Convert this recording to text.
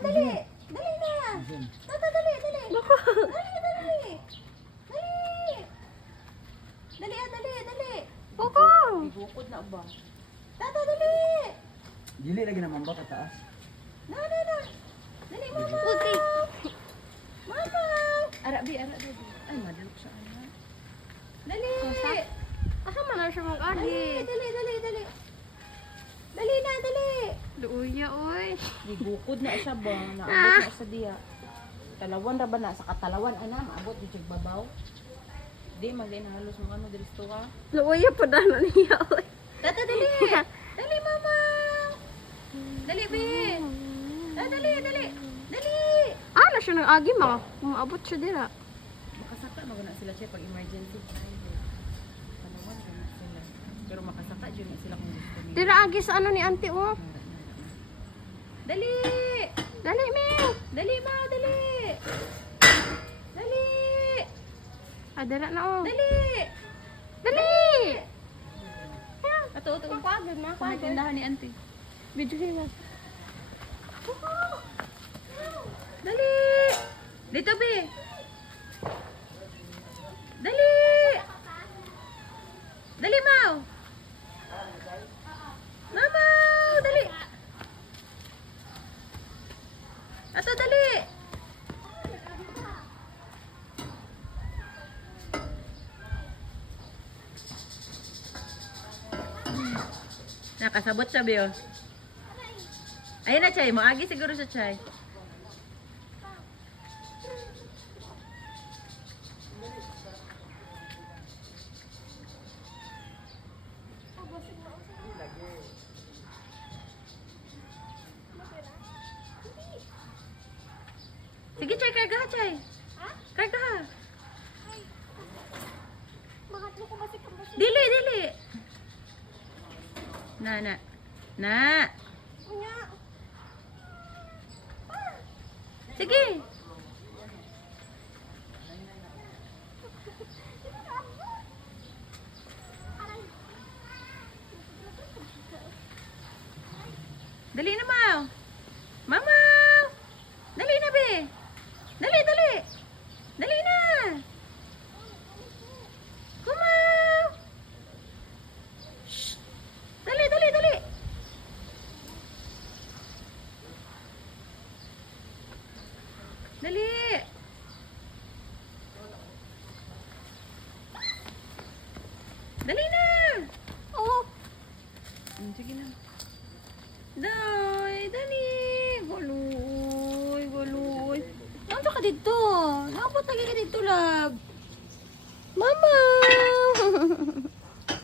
dali. Dali na. Tata, dali, dali. Bako. Dali, dali. Dali. Dali, dali, dali. Bako. Ibukod na ba? Tata, dali. Dili lagi naman ba kataas? Na. Dali, mama. Okay. Mama. Arabi. Ay, madalok siya. Dali. Asa man na siya Dali, mag-agi? dali. Dali na, dali. Luya, oy. Ibukod na siya ba? Naabot na sa diya. Talawan ra ba na? Sa katalawan, ana, maabot di siya babaw. Di, magay na halos mga ano, diristo ka. Luya po na niya, oy. Tata, dali. Dali, mama. Dali, be. Dali. Dali. Ah, na siya nag-agi, mga. Maabot siya dira. Makasaka, magana sila siya pag emergency. Talawan, ganun sila. Pero makasaka, dyan na sila kung gusto nila. Dira agi sa ano ni auntie, oh. Dali. Dali, Ming. Dali, ma. Dali. Dali. Ah, dira na, oh. Dali. Dali. Ato, Kuwagod na, Sa may tindahan ni auntie. Video game. Dali. Dito, be. Dali. Dali, Mau. Mama, dali. Ato, dali. Nakasabot siya, Bio. Ayun na, Chay. Maagi siguro siya, Chay. Sige, Chay. Karga ha, Chay. Karga ha. Dili. Na. Sige. Dali na, Mau. Mama. Dali na, be. Dali. Dali na. Kumaw. Shh. Dali. Dali. Dali na. Oh. Sige na. Dali. Galoy. Nanto ka dito? Nakapot lagi ka dito, love. Mama.